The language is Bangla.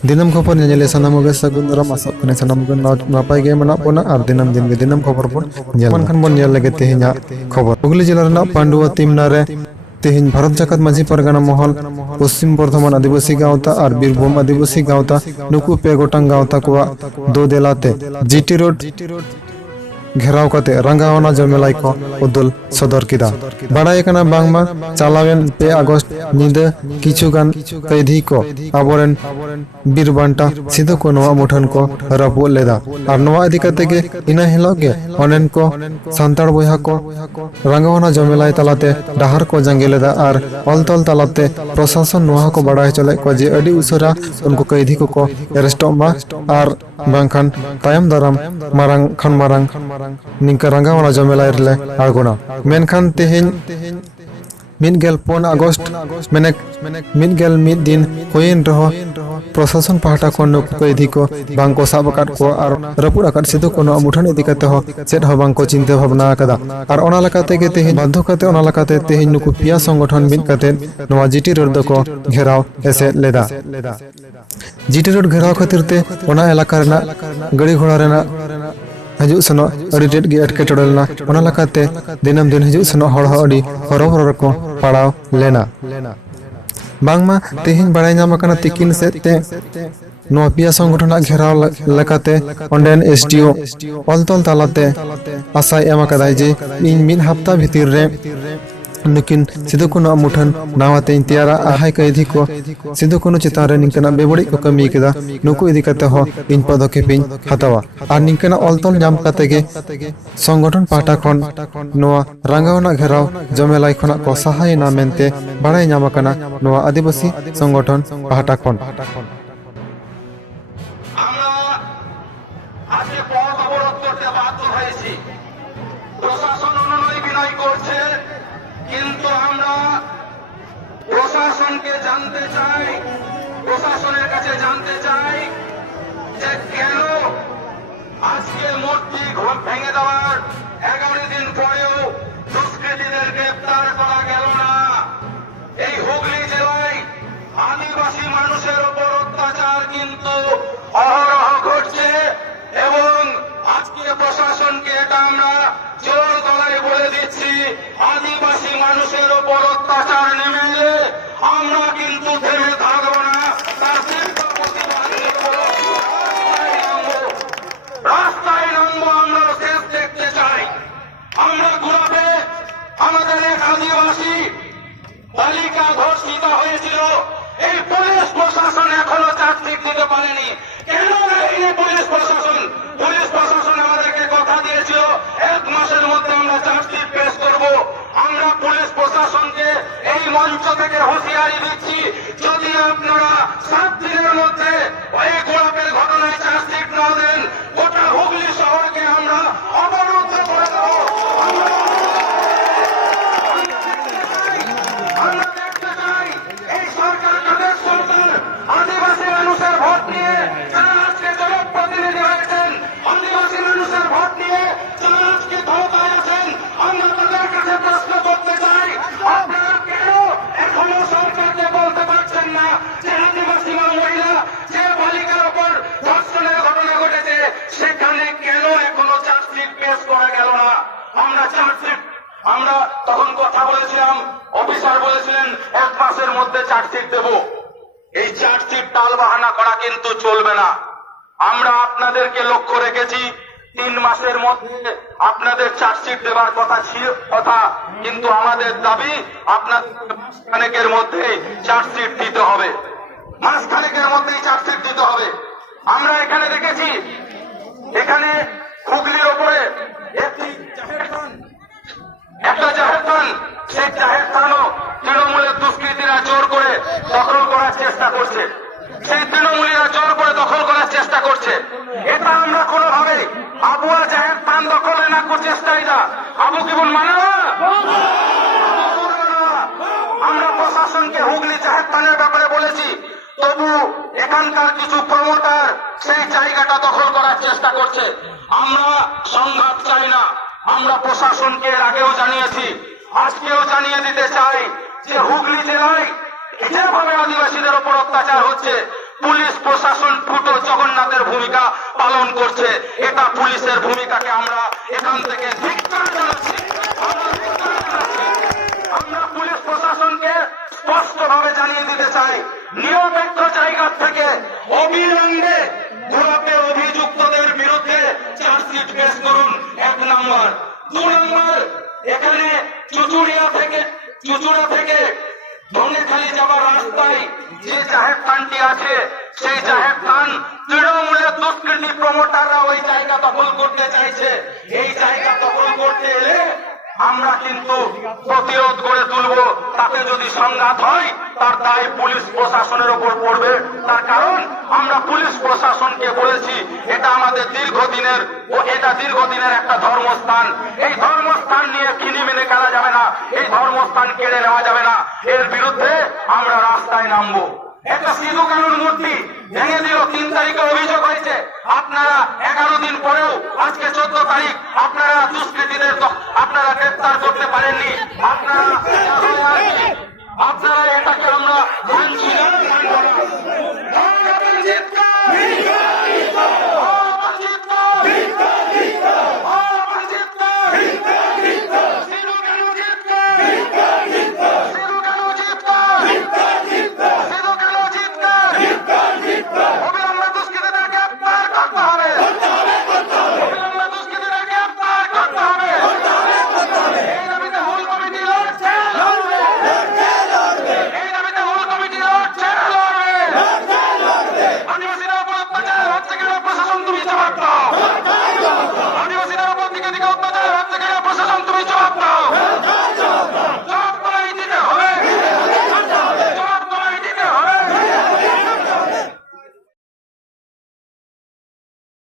दिनम खबर नेले सानामगे सगुन राम आसा कने सानामगे नापाय गे मना पोना आर दिनम दिन गे दिनम खबर बन मन खान बन नेल लगे तेहिना खबर हुगली जिला रना पांडुआ तिमना रे तेहिन भारत जाकत माझी परगना महल पश्चिम बर्धमान आदिवासी गांवता और बीरभूम आदिवासी गांवता नुकु पे गोटांग गांवता को दो देलाते जीटी रोड घेराव कते रंगावना जमेलाई को उदुल सदर किदा बाड़ाय कना बांगमा चालावेन 2 अगस्त निदे किछुगान कैदी को आबोरेन बीरबांटा सिदु को नोवा मुठन को रापु लेदा और नोवा इदी कते गे इना हिलोगे ओनेन को सांताड़ बोया को रंगावना जमेलाई तलाते डाहार को जंगेलेदा और अलतल तलाते प्रशासन नोवा को बाड़ाय चले को जे अडी उसरा उनको कैदी को अरेस्टमा और बांखान तायम दाराम मारांग खान मारांग निंका रंगावना जमेलाई रे आगोना मेनखान तेहेन मिनगेल 4 अगस्त मेनेक मिनगेल मिद दिन होइन रहो प्रशासन पाहटा को नुकु कैदी को बांको साब अकाट को और रपुड़ अकाट सिदु को मुठन इदी कते हो चेद हो बांको चिंता भावना कदा और ओना लकाते गे तेहिन बाध्य कते ओना लकाते तेहिन नुकु पिया संगठन मिद कते नोवा जीटी रोड को घेराव एसे लेदा जीटी रोड घेराव खातिर ते ओना इलाका रेना गाड़ी घोड़ा रेना हजू सनो अड़ी डेट गे अटकेटोड़लना ओना लकाते दिनम दिन हजू सनो हड़ अड़ी हरबर को पड़ाव लेना बांगमा तेहिन बाड़ाय नाम कना तिकिन सेते नोवा पिया संगठन घेराव लकाते ओंडेन एसडीओ अलतल तालाते आसाय एम कदाय जे इन मिन हफ्ता भितिर रे नुकिन सिदु को मुठन नावाते इंतियारा आहाय कैदी को सिदु को चितान रे निंकना बेबड़ी को कमी केदा नुकु इदी कते हो इन पदक्षेप इन हतावा और निंकना अलतल नाम कते गे संगठन पाटा खन नोवा रंगावना घेराव जमेलाई खना को सहाय ना मेनते बाड़ाय नाम कना नोवा आदिवासी संगठन पाटा खन प्रशासन के जानते चाই प्रशासনের কাছে জানতে চাই যে কেন আজকে মূর্তি ভেঙে দেওয়ার 11 দিন পরেও দুষ্কৃতীদের গ্রেফতার করা গেল না। এই হুগলি জেলায় আদিবাসী মানুষের উপর অত্যাচার কিন্তু অহরহ ঘটছে এবং আজকে প্রশাসনকে এটা আমরা জোর গলায় বলে দিচ্ছি আদিবাসী মানুষের উপর অত্যাচার নেমে এলে আমরা কিন্তু থেমে থাকবো না তার তীব্র প্রতিবাদ রাস্তায় নামবো আমরা শেষ দেখতে চাই আমরা ঘুরাবে আমাদের এক আদিবাসী বালিকা ধর্ষিত হয়েছিল এই পুলিশ প্রশাসন এখনো চাকরি দিতে পারেনি কেন এই পুলিশ প্রশাসন আমাদেরকে কথা দিয়েছিল 1 মাসের মধ্যে আমরা চার্জশিট পেশ করব আমরা পুলিশ প্রশাসনকে এই মঞ্চ থেকে হুঁশিয়ারি দিচ্ছি যদি আপনারা 7 দিনের মধ্যে ওই গোলাপের ঘটনায় চার্জশিট না দেন গোটা হুগলি শহরকে আমরা অবরুদ্ধ করে দেব আমরা দেখতে চাই এই সরকার কাদের সরকার আদিবাসী মানুষের ভোট নিয়ে যারা আজকে জনপ্রতিনিধি হয়েছেন আদিবাসী মানুষের ভোট নিয়ে যারা আজকে ক্ষমতায় আছেন আমরা তাদের কাছে প্রশ্ন করতে চাই আপনারা কেন এখনো সরকারকে বলতে পারছেন না যে আদিবাসী মহিলা যে বালিকার উপর ধর্ষণের ঘটনা ঘটেছে সেখানে কেন এখনো চার্জশিট পেশ করা গেল না আমরা তখন কথা বলেছিলাম অফিসার বলেছিলেন 1 মাসের মধ্যে চার্জশিট দেব এই চার্জশিট টালবাহানা করা কিন্তু চলবে না আমরা আপনাদেরকে লক্ষ্য রেখেছি 3 মাসের মধ্যে আপনাদের চার্জশিট দেওয়ার কথা কিন্তু আমাদের দাবি আপনাদের মাসখানেকের মধ্যেই চার্জশিট দিতে হবে মাসখানেকের মধ্যেই চার্জশিট দিতে হবে আমরা এখানে দেখেছি এখানে হুগলির ওপরে একটা জাহের থান সেই জাহের থানও তৃণমূলের দুষ্কৃতীরা জোর করে দখল করার চেষ্টা করছে সেই তৃণমূলীরা জোর করে দখল করার চেষ্টা করছে এটা আমরা কোনোভাবে আবুয়া জাহের থান দখলে না করতে চেষ্টাই না আবু কেবল মানে না আমরা প্রশাসনকে হুগলি জাহের থানের ব্যাপারে বলেছি তবু এখানকার কিছু প্রমোটার সেই জায়গাটা দখল করার চেষ্টা করছে আমরা সংঘাত চাই না আমরা প্রশাসনকে এর আগেও জানিয়েছি আজকেও জানিয়ে দিতে চাই যে হুগলি জেলায় যেভাবে আদিবাসীদের উপর অত্যাচার হচ্ছে পুলিশ প্রশাসন ফুটো জগন্নাথের ভূমিকা পালন করছে। এটা পুলিশের ভূমিকাকে আমরা এখান থেকে ধিক্কার জানাচ্ছি। আমরা পুলিশ প্রশাসনকে স্পষ্টভাবে জানিয়ে দিতে চাই, নিরপেক্ষ জায়গা থেকে অবিলম্বে গোলাপে অভিযুক্তদের বিরুদ্ধে চার্জশিট পেশ করুন। 1 নম্বর। 2 নম্বর, এখানে চুচুড়া থেকে ধনেখালি যাওয়ার রাস্তায় যে জাহের স্থানটি আছে, সেই জাহের স্থান তৃণমূলের দুষ্কৃতী প্রমোটাররা ওই জায়গা দখল করতে চাইছে। এই জায়গা দখল করতে এলে আমরা কিন্তু প্রতিরোধ করে তুলব। তাতে যদি সংঘাত হয় তার দায় পুলিশ প্রশাসনের উপর পড়বে। তার কারণ আমরা পুলিশ প্রশাসনকে বলেছি এটা আমাদের দীর্ঘদিনের একটা ধর্মস্থান। এই ধর্মস্থান নিয়ে খিনিমিনি খেলা যাবে না, এই ধর্মস্থান কেড়ে নেওয়া যাবে না। এর বিরুদ্ধে আমরা রাস্তায় নামবো। একটা সিধু কানুর মূর্তি ভেঙে দিল, 3 তারিখে অভিযোগ হয়েছে। আপনারা 11 দিন পরেও আজকে 14 তারিখ আপনারা দুষ্কৃতীদের আপনারা গ্রেপ্তার করতে পারেননি। আপনারা এটাকে আমরা মানছি না।